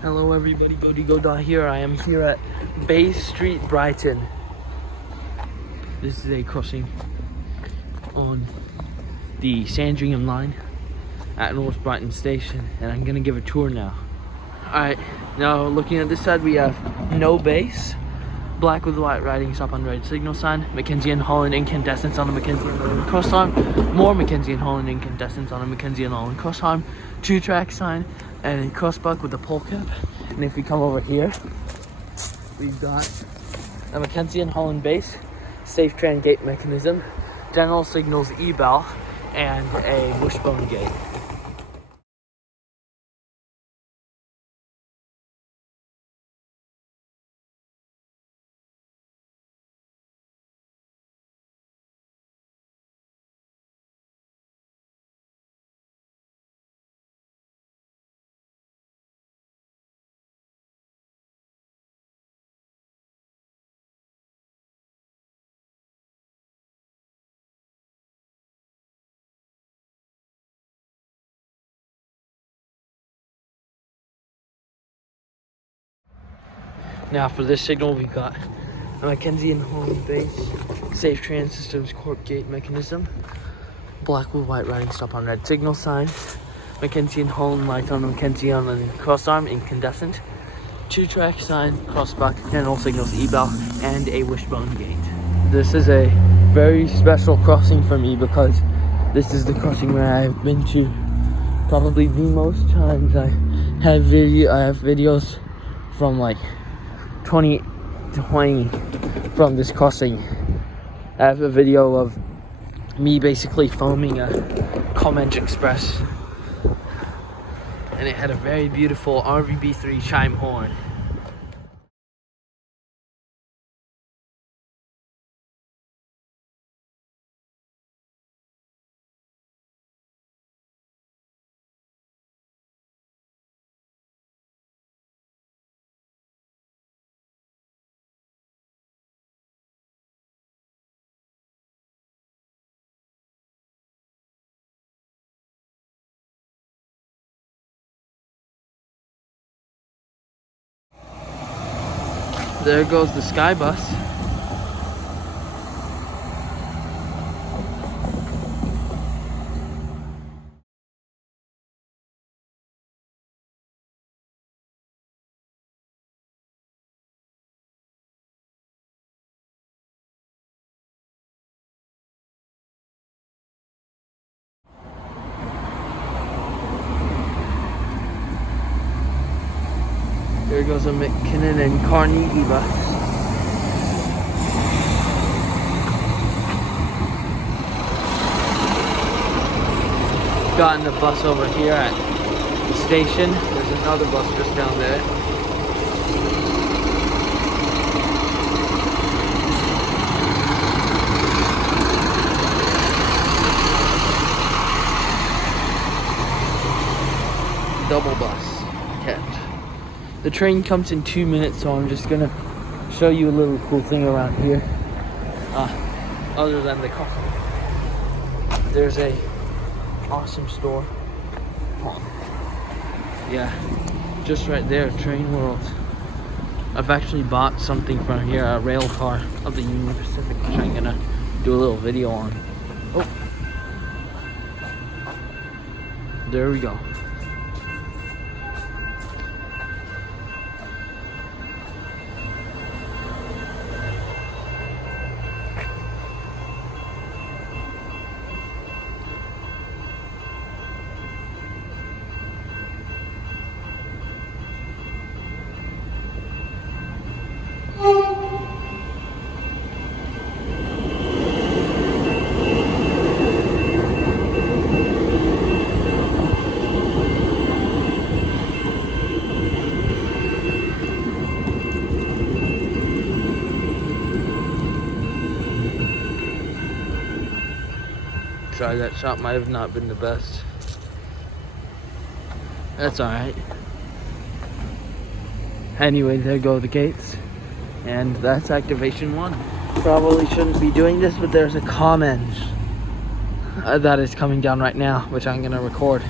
Hello everybody, Go here. I am here at Bay Street, Brighton. This is a crossing on the Sandringham line at North Brighton Station, and I'm gonna give a tour now. Alright, now looking at this side we have no base, black with white writing, stop on red signal sign, Mackenzie and Holland incandescents on the Mackenzie and Holland cross arm, more Mackenzie and Holland incandescents on a Mackenzie and Holland cross arm, 2-track sign, and a crossbuck with a pole cap. And if we come over here, we've got a Mackenzie and Holland base, safe tran gate mechanism, General Signals e-bell, and a wishbone gate. Now for this signal, we've got a Mackenzie and Holland base, safe tran systems cork gate mechanism, black with white writing, stop on red signal sign, Mackenzie and Holland lights on the Mackenzie on the cross arm, incandescent, 2-track sign, crossbuck, General Signals e-bell, and a wishbone gate. This is a very special crossing for me because this is the crossing where I've been to probably the most times. I have videos from like 2020 from this crossing. I have a video of me basically filming a Comment Express, and it had a very beautiful RVB3 chime horn. There goes the sky bus. There goes a McKinnon and Carnegie bus. Gotten the bus over here at the station. There's another bus just down there. Double bus kept. The train comes in 2 minutes, so I'm just gonna show you a little cool thing around here. Other than the coffee, there's a awesome store. Yeah, just right there, Train World. I've actually bought something from here, a rail car of the Union Pacific, which I'm gonna do a little video on. Oh, there we go. Sorry, that shot might have not been the best. That's alright. Anyway, there go the gates. And that's activation 1. Probably shouldn't be doing this, but there's a comment that is coming down right now, which I'm gonna record.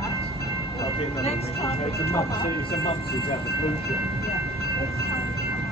that. Okay, no, Next time it's a we month. come up. It's a month since at the blue shop. Yeah. Next time we come up.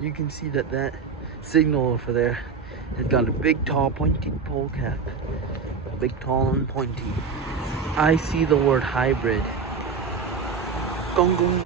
You can see that signal over there has got a big, tall, pointy pole cap. Big, tall, and pointy. I see the word hybrid. Gong gong.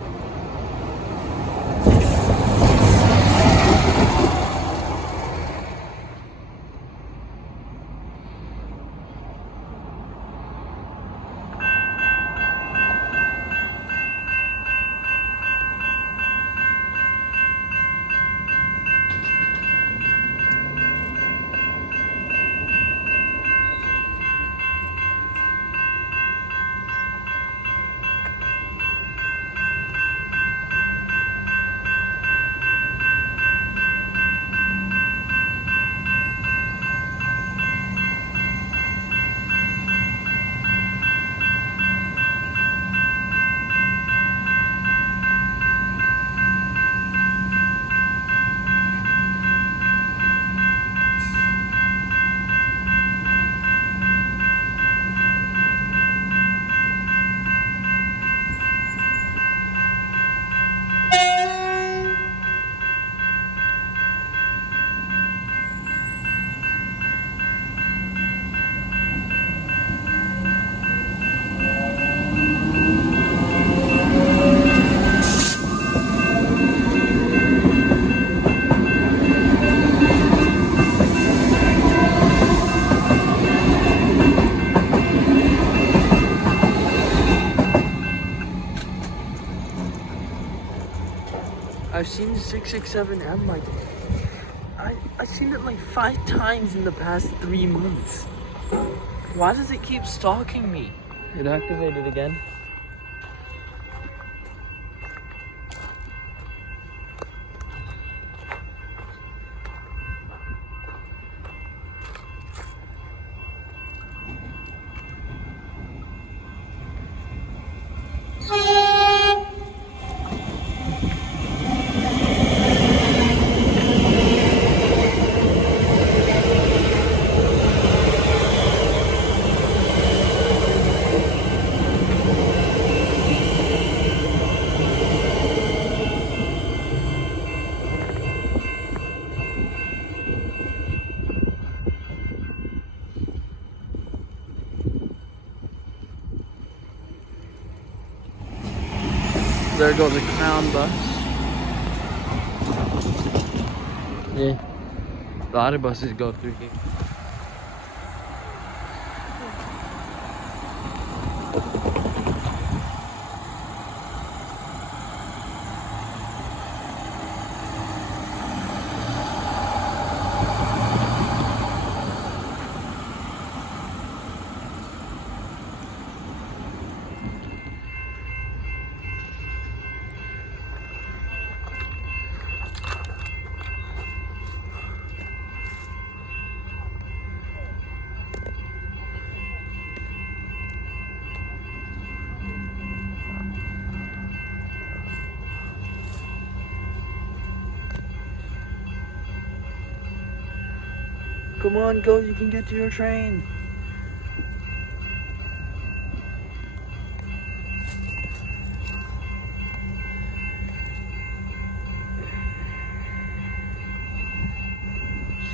I've seen 667M like I've seen it like 5 times in the past 3 months. Why does it keep stalking me? It activated again. There goes a Crown bus. Yeah, a lot of buses go through here. Come on, go, you can get to your train.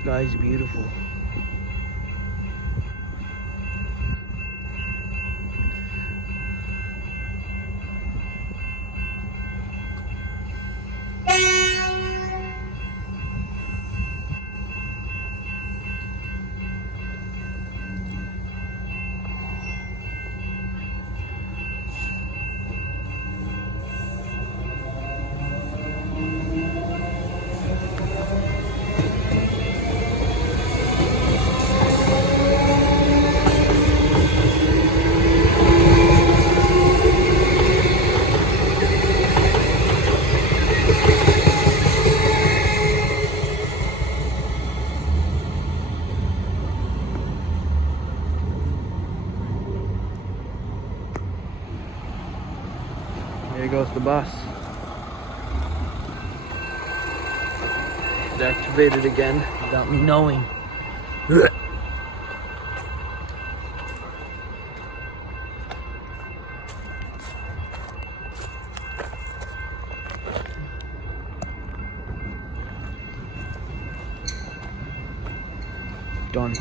Sky's beautiful. There goes the bus. It activated again without me knowing. Done.